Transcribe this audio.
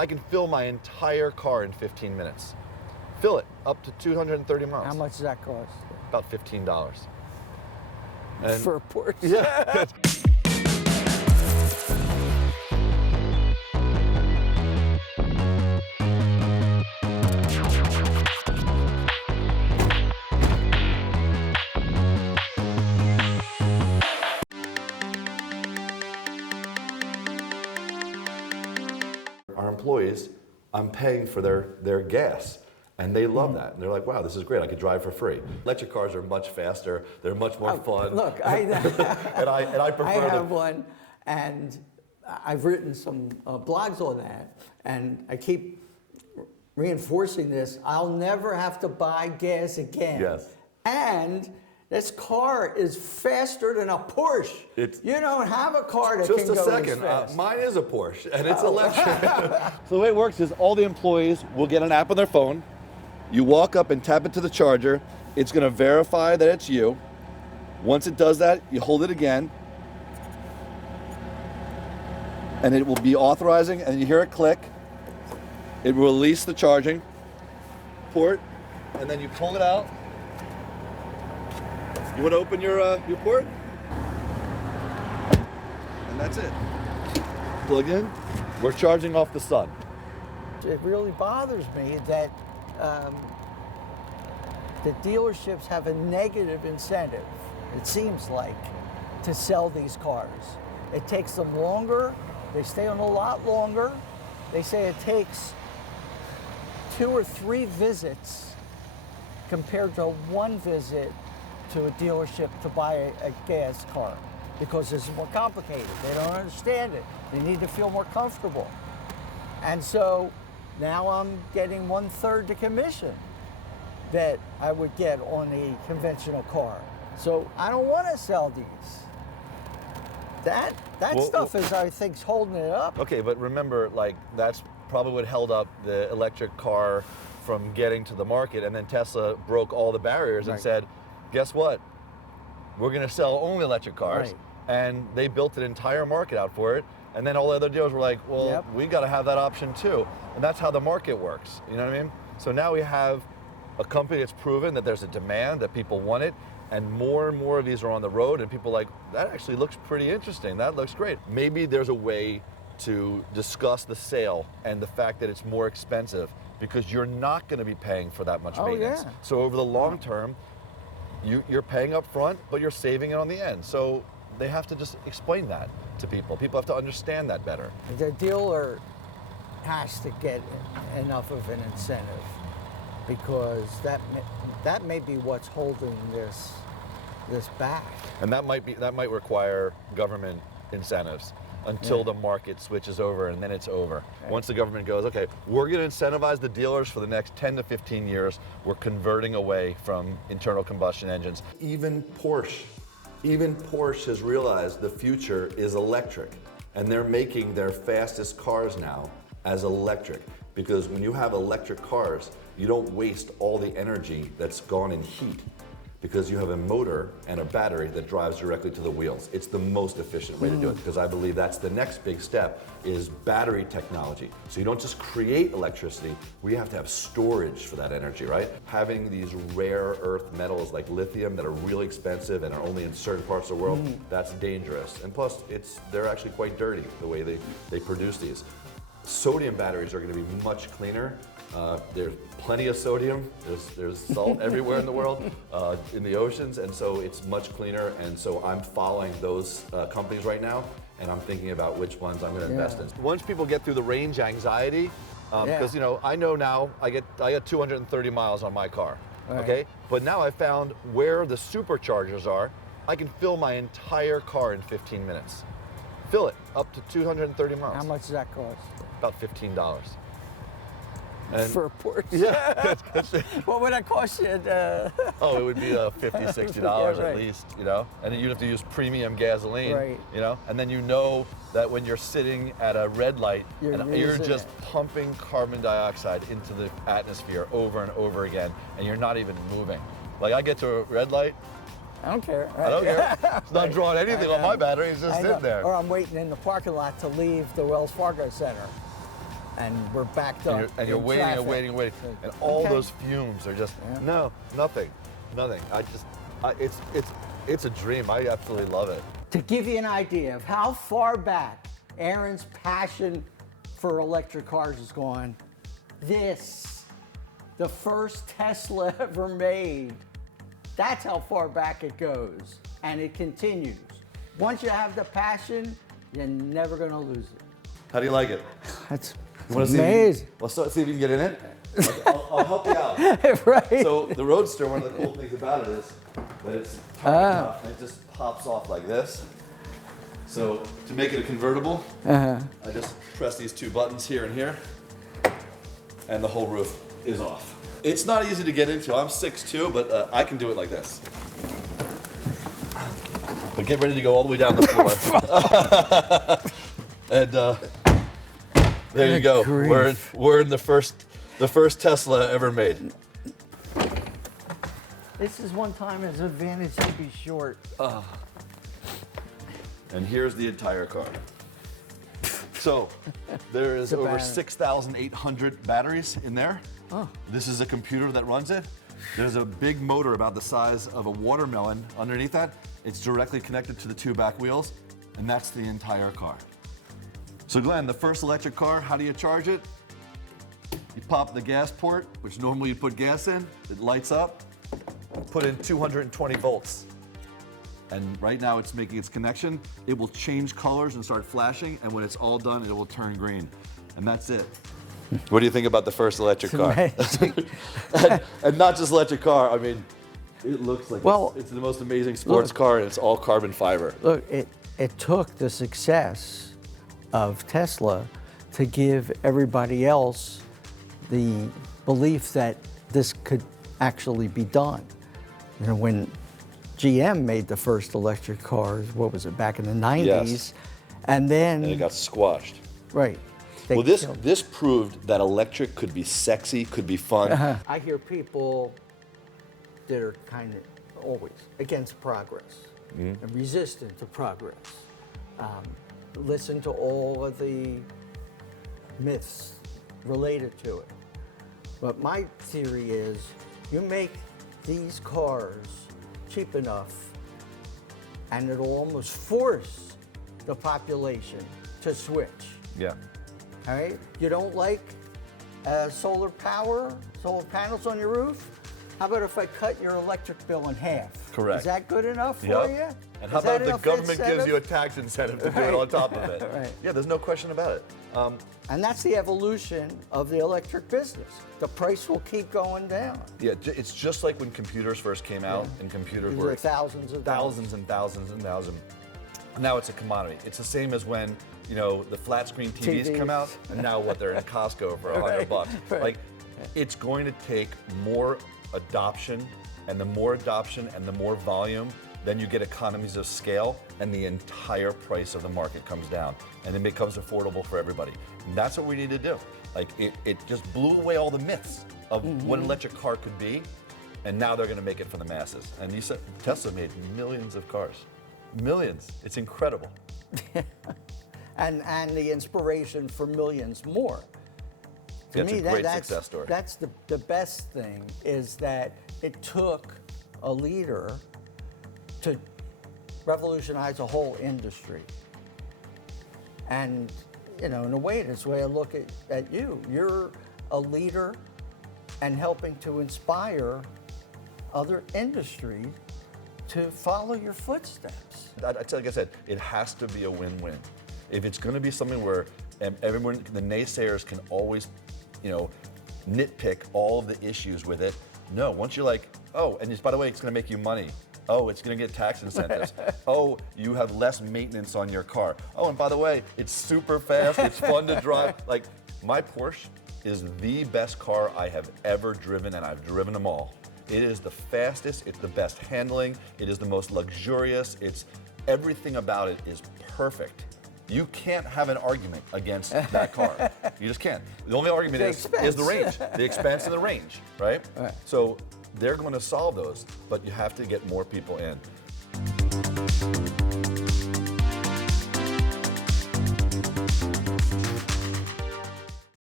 I can fill my entire car in 15 minutes. Fill it up to 230 miles. How much does that cost? About $15. And For a Porsche? yeah. Our employees, I'm paying for their gas. And they love that. And they're like, wow, this is great. I could drive for free. Electric cars are much faster. They're much more fun. Look, and I prefer I have them. one, and I've written some blogs on that, and I keep reinforcing this. I'll never have to buy gas again. Yes. And this car is faster than a Porsche. You don't have a car that Just can a go second. as fast. Mine is a Porsche, and it's electric. So the way it works is all the employees will get an app on their phone. You walk up and tap it to the charger. It's going to verify that it's you. Once it does that, you hold it again, and it will be authorizing, and you hear it click. It will release the charging port, and then you pull it out. You want to open your port? And that's it. Plug in. We're charging off the sun. It really bothers me that the dealerships have a negative incentive, it seems like, to sell these cars. It takes them longer. They stay on a lot longer. They say it takes 2 or 3 visits compared to 1 visit to a dealership to buy a gas car, because it's more complicated. They don't understand it. They need to feel more comfortable. And so now I'm getting 1/3 the commission that I would get on a conventional car. So I don't want to sell these. That stuff is, I think, holding it up. Okay, but remember, like, that's probably what held up the electric car from getting to the market, and then Tesla broke all the barriers and said, guess what? We're going to sell only electric cars. Right. And they built an entire market out for it. And then all the other dealers were like, well, we got to have that option too. And that's how the market works. You know what I mean? So now we have a company that's proven that there's a demand, that people want it, and more of these are on the road, and people are like, that actually looks pretty interesting. That looks great. Maybe there's a way to discuss the sale and the fact that it's more expensive, because you're not going to be paying for that much maintenance. Yeah. So over the long term, you're paying up front, but you're saving it on the end. So they have to just explain that to people. People have to understand that better. The dealer has to get enough of an incentive, because that may be what's holding this back. And that might require government incentives until the market switches over, and then it's over. Right. Once the government goes, okay, we're going to incentivize the dealers for the next 10 to 15 years, we're converting away from internal combustion engines. Even Porsche has realized the future is electric, and they're making their fastest cars now as electric, because when you have electric cars, you don't waste all the energy that's gone in heat, because you have a motor and a battery that drives directly to the wheels. It's the most efficient way to do it, because I believe that's the next big step, is battery technology. So you don't just create electricity, we have to have storage for that energy, right? Having these rare earth metals like lithium that are really expensive and are only in certain parts of the world, that's dangerous. And plus, they're actually quite dirty, the way they produce these. Sodium batteries are going to be much cleaner. There's plenty of sodium. There's salt everywhere in the world, in the oceans, and so it's much cleaner. And so I'm following those companies right now, and I'm thinking about which ones I'm going to invest in. Once people get through the range anxiety, because I know now I get 230 miles on my car, okay? But now I found where the superchargers are. I can fill my entire car in 15 minutes. Fill it up to 230 miles. How much does that cost? About $15. And for a Porsche? Yeah. What would that cost you? Oh, it would be $50, $60 at least, And then you'd have to use premium gasoline, And then that when you're sitting at a red light, you're just pumping carbon dioxide into the atmosphere over and over again, and you're not even moving. Like, I get to a red light, I don't care. I don't care. It's not drawing anything on my battery. It's just sitting there. Or I'm waiting in the parking lot to leave the Wells Fargo Center. and we're backed up. And you're in waiting traffic. and waiting and waiting, and all Okay. those fumes are just nothing. It's a dream. I absolutely love it. To give you an idea of how far back Aaron's passion for electric cars has gone, this, the first Tesla ever made, that's how far back it goes, and it continues. Once you have the passion, you're never gonna lose it. How do you like it? That's You wanna amazing. Let's see if you can get in it. I'll help you out. Right? So the Roadster, one of the cool things about it is that it's tight enough, and it just pops off like this. So to make it a convertible, I just press these two buttons here and here, and the whole roof is off. It's not easy to get into. I'm 6'2", but I can do it like this. But get ready to go all the way down the floor. And there you go. grief. We're in the first Tesla ever made. This is one time his advantage to be short. And here's the entire car. So there is over battery. 6,800 batteries in there. This is a computer that runs it. There's a big motor about the size of a watermelon underneath that. It's directly connected to the two back wheels, and that's the entire car. So Glenn, the first electric car, how do you charge it? You pop the gas port, which normally you put gas in, it lights up, put in 220 volts. And right now it's making its connection. It will change colors and start flashing, and when it's all done, it will turn green. And that's it. What do you think about the first electric car? and not just electric car, I mean, it looks like it's the most amazing sports car, and it's all carbon fiber. Look, it took the success of Tesla to give everybody else the belief that this could actually be done. You know, when GM made the first electric cars, what was it, back in the 90s? Yes. And then, And it got squashed. right. they Well, this killed- this proved that electric could be sexy, could be fun. I hear people that are kind of always against progress and resistant to progress. Listen to all of the myths related to it. But my theory is you make these cars cheap enough and it'll almost force the population to switch. Yeah. All right? You don't like solar power, solar panels on your roof? How about if I cut your electric bill in half? Correct. Is that good enough for Yep. you? And how Is that about the enough government gives incentive? you a tax incentive to do it Right. on top of it? Right. Yeah, there's no question about it. And that's the evolution of the electric business. The price will keep going down. Yeah, it's just like when computers first came out, and computers These were are thousands of dollars. thousands and thousands and thousands. Now it's a commodity. It's the same as when, you know, the flat screen TVs come out, and now what, they're in Costco for $100. right. Like, it's going to take more adoption, and the more adoption and the more volume, then you get economies of scale, and the entire price of the market comes down, and it becomes affordable for everybody. And that's what we need to do. Like, it just blew away all the myths of what an electric car could be, and now they're going to make it for the masses. And you said Tesla made millions of cars. Millions. It's incredible. And the inspiration for millions more. To Yeah, it's me, a great that's, success story. That's the best thing, is that it took a leader to revolutionize a whole industry. And, you know, in a way, that's the way I look at you. You're a leader and helping to inspire other industries to follow your footsteps. Like I said, it has to be a win-win. If it's going to be something where everyone, the naysayers can always, you know, nitpick all of the issues with it. No, once you're like, oh, and just, by the way, it's going to make you money. Oh, it's going to get tax incentives. Oh, you have less maintenance on your car. Oh, and by the way, it's super fast. It's fun to drive. Like, my Porsche is the best car I have ever driven, and I've driven them all. It is the fastest. It's the best handling. It is the most luxurious. It's everything about it is perfect. You can't have an argument against that car. You just can't. The only argument The is the range, expense. the expense and the range, right? Right. So they're going to solve those, but you have to get more people in.